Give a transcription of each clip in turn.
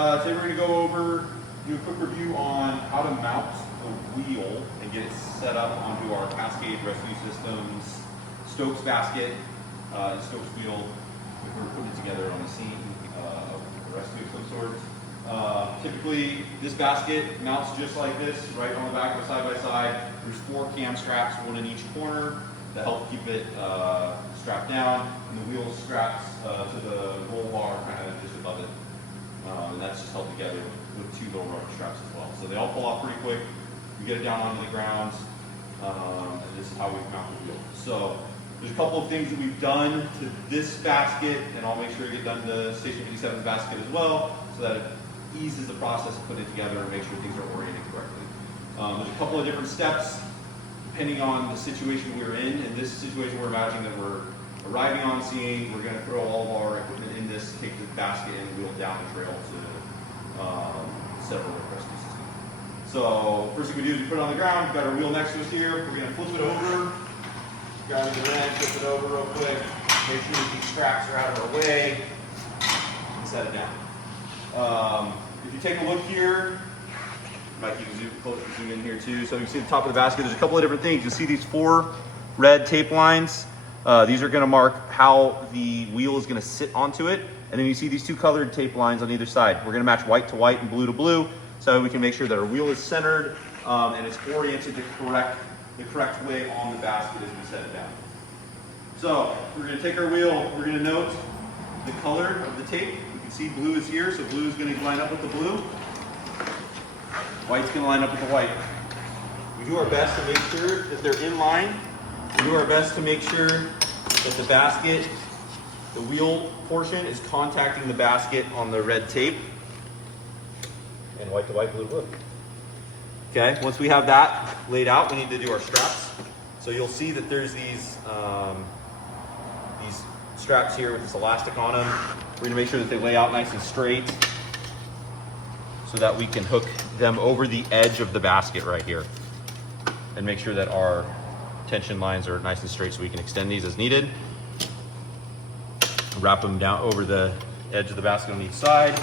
today we're going to go over, do a quick review on how to mount the wheel and get it set up onto our Cascade Rescue Systems Stokes basket and Stokes wheel. If we're putting it together on a scene of a rescue of some sort. Typically, this basket mounts just like this, right on the back of side by side. There's 4 cam straps, one in each corner, that help keep it strapped down, and the wheel straps to the roll bar kind of just above it. And that's just held together with 2 little rubber straps as well. So they all pull off pretty quick. We get it down onto the ground, and this is how we mount the wheel. So there's a couple of things that we've done to this basket, and I'll make sure to get done to Station 57's basket as well, so that it eases the process of putting it together and make sure things are oriented correctly. There's a couple of different steps depending on the situation we're in. In this situation, we're imagining that we're arriving on scene, we're going to throw all of our equipment in this, take the basket and wheel down the trail to several rescue systems. So first thing we do is we put it on the ground. We've got our wheel next to us here. We're going to flip it over, grab the wrench, flip it over real quick, make sure that these straps are out of our way, and set it down. If you take a look here, Mike, you can zoom in here too. So you can see the top of the basket. There's a couple of different things. You'll see these 4 red tape lines. These are going to mark how the wheel is going to sit onto it. And then you see these 2 colored tape lines on either side. We're going to match white to white and blue to blue, so we can make sure that our wheel is centered and it's oriented the correct way on the basket as we set it down. So we're going to take our wheel. We're going to note the color of the tape. You can see blue is here, so blue is going to line up with the blue. White's going to line up with the white. We do our best to make sure that they're in line. We do our best to make sure that the basket, the wheel portion, is contacting the basket on the red tape. And white to white, blue to blue. Okay, once we have that laid out, we need to do our straps. So you'll see that there's these straps here with this elastic on them. We're going to make sure that they lay out nice and straight so that we can hook them over the edge of the basket right here and make sure that our tension lines are nice and straight so we can extend these as needed. Wrap them down over the edge of the basket on each side.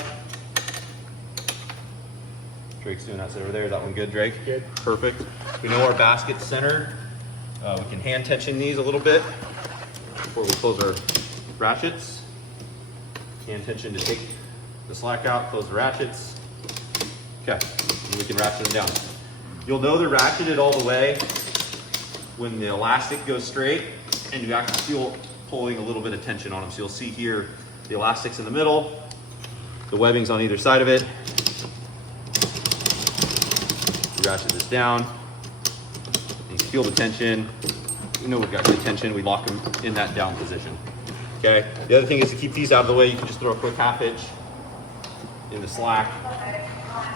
Drake's doing that side over there. That one good, Drake? Good. Perfect. We know our basket's centered. We can hand tension these a little bit before we close our ratchets. Hand tension to take the slack out, close the ratchets. Okay, and we can ratchet them down. You'll know they're ratcheted all the way when the elastic goes straight and you actually feel pulling a little bit of tension on them. So you'll see here the elastic's in the middle, the webbing's on either side of it. We ratchet this down. You feel the tension. We know we've got good tension. We lock them in that down position. Okay. The other thing is to keep these out of the way. You can just throw a quick half inch in the slack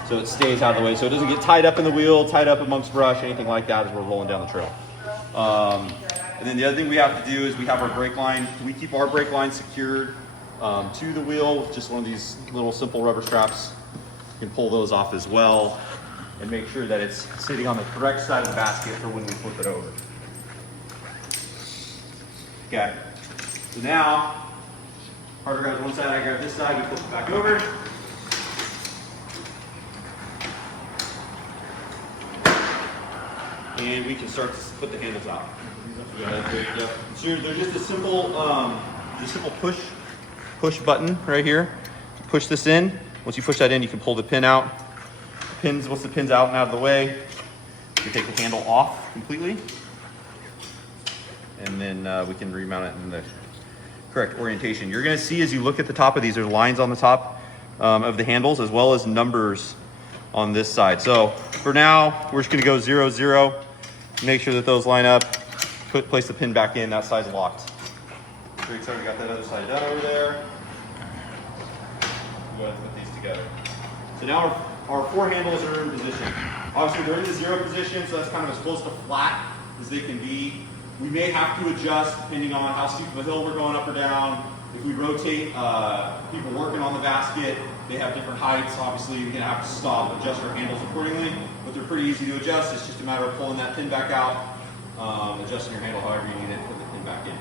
so it stays out of the way, so it doesn't get tied up in the wheel, tied up amongst brush, anything like that as we're rolling down the trail. And then the other thing we have to do is we have our brake line. We keep our brake line secured to the wheel with just one of these little simple rubber straps. You can pull those off as well and make sure that it's sitting on the correct side of the basket for when we flip it over. Okay, so now, Carter grabs one side, I grab this side, we flip it back over. And we can start to put the handles out. So they're just a simple push button right here. Push this in. Once you push that in, you can pull the pin out. Once the pin's out and out of the way, you take the handle off completely. And then we can remount it in the correct orientation. You're gonna see as you look at the top of these, there's lines on the top of the handles as well as numbers on this side. So for now, we're just gonna go 0, 0. Make sure that those line up. Place the pin back in. That side's locked. Drake's already got that other side done over there. Go ahead and put these together. So now our 4 handles are in position. Obviously they're in the 0 position, so that's kind of as close to flat as they can be. We may have to adjust depending on how steep of a hill we're going up or down. If we rotate people working on the basket, they have different heights. Obviously, you're going to have to stop, adjust your handles accordingly, but they're pretty easy to adjust. It's just a matter of pulling that pin back out, adjusting your handle however you need it, put the pin back in.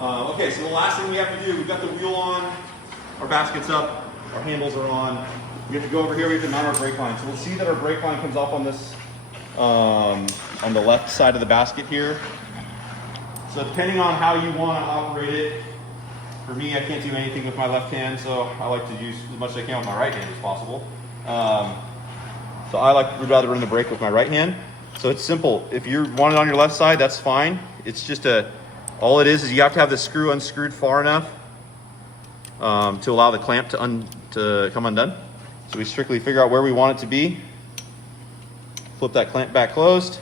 Okay, so the last thing we have to do, we've got the wheel on, our basket's up, our handles are on. we have to go over here, we have to mount our brake line. So we'll see that our brake line comes up on this, on the left side of the basket here. So depending on how you want to operate it, for me, I can't do anything with my left hand, so I like to use as much as I can with my right hand as possible. So I would rather run the brake with my right hand. So it's simple. If you want it on your left side, that's fine. It's just all it is you have to have the screw unscrewed far enough to allow the clamp to come undone. So we strictly figure out where we want it to be. Flip that clamp back closed.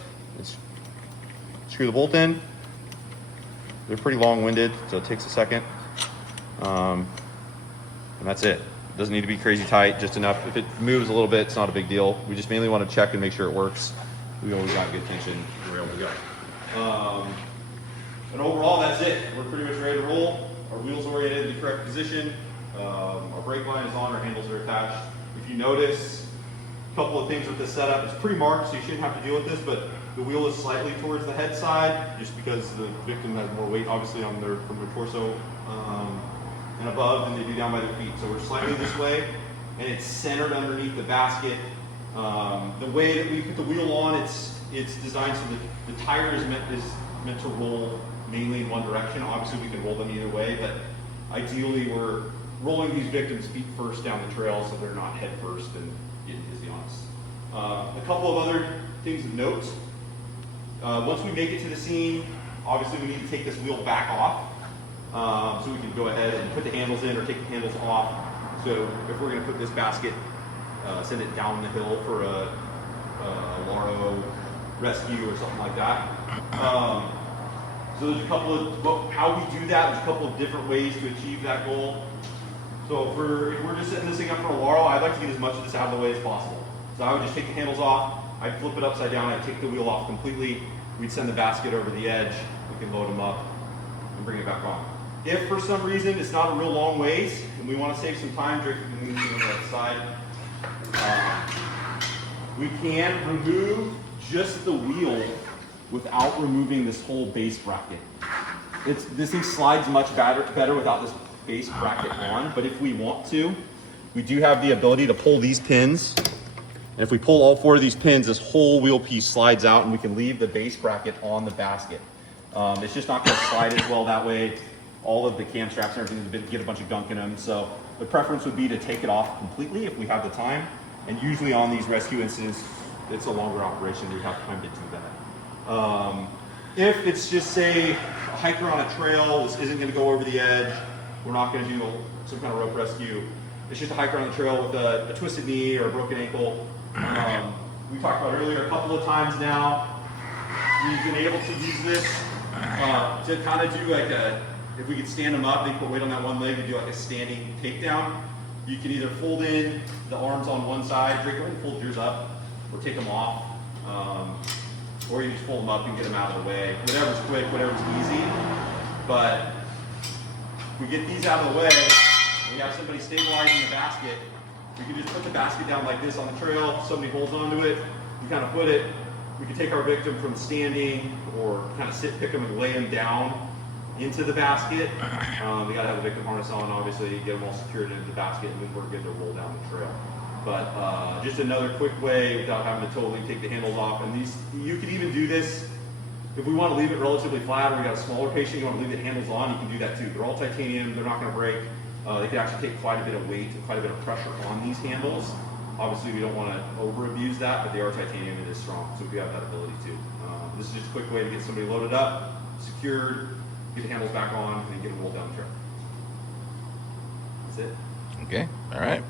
Screw the bolt in. They're pretty long-winded, so it takes a second. And that's it. It doesn't need to be crazy tight, just enough. If it moves a little bit, it's not a big deal. We just mainly want to check and make sure it works. We always got good tension, we're able to go. And overall, that's it. We're pretty much ready to roll. Our wheels oriented in the correct position. Our brake line is on, our handles are attached. If you notice, a couple of things with this setup, it's pretty marked, so you shouldn't have to deal with this, but the wheel is slightly towards the head side, just because the victim has more weight, obviously, from their torso and above than they do down by their feet. So we're slightly this way, and it's centered underneath the basket. The way that we put the wheel on, it's designed so that the tire is meant to roll mainly in one direction. Obviously, we can roll them either way, but ideally, we're rolling these victims feet first down the trail so they're not head first and getting dizzy on us. A couple of other things of note. Once we make it to the scene, obviously we need to take this wheel back off so we can go ahead and put the handles in or take the handles off. So if we're going to put this basket, send it down the hill for a Laro rescue or something like that. So there's a couple of, how we do that, there's a couple of different ways to achieve that goal. So if we're just setting this thing up for a Laro, I'd like to get as much of this out of the way as possible. So I would just take the handles off, I'd flip it upside down, I'd take the wheel off completely, we'd send the basket over the edge, we can load them up and bring it back on. If for some reason it's not a real long ways and we want to save some time, Drake can move to the right side, we can remove just the wheel without removing this whole base bracket. This thing slides much better without this base bracket on, but if we want to, we do have the ability to pull these pins. And if we pull all 4 of these pins, this whole wheel piece slides out and we can leave the base bracket on the basket. It's just not going to slide as well that way. All of the cam straps and everything get a bunch of gunk in them. So the preference would be to take it off completely if we have the time. And usually on these rescue incidents, it's a longer operation. We have time to do that. If it's just, say, a hiker on a trail, this isn't going to go over the edge. We're not going to do some kind of rope rescue. It's just a hiker on the trail with a twisted knee or a broken ankle. We talked about earlier a couple of times now. We've been able to use this to kind of do like if we could stand them up, they put weight on that one leg and do like a standing takedown. You can either fold in the arms on one side, Drake, go ahead and fold yours up, or take them off. Or you just fold them up and get them out of the way. Whatever's quick, whatever's easy. But if we get these out of the way, and we have somebody stabilizing the basket, we can just put the basket down like this on the trail, somebody holds onto it, we kind of put it, we can take our victim from standing or kind of sit, pick them and lay them down into the basket. We gotta have a victim harness on, obviously, get them all secured into the basket, and then we're good to roll down the trail. But just another quick way without having to totally take the handles off. And you could even do this if we want to leave it relatively flat, or we got a smaller patient, you want to leave the handles on, you can do that too. They're all titanium, they're not going to break. They can actually take quite a bit of weight and quite a bit of pressure on these handles. Obviously, we don't want to over abuse that, but they are titanium and it is strong, so we have that ability too. This is just a quick way to get somebody loaded up, secured, get the handles back on, and then get them rolled down the trail. That's it. Okay, all right.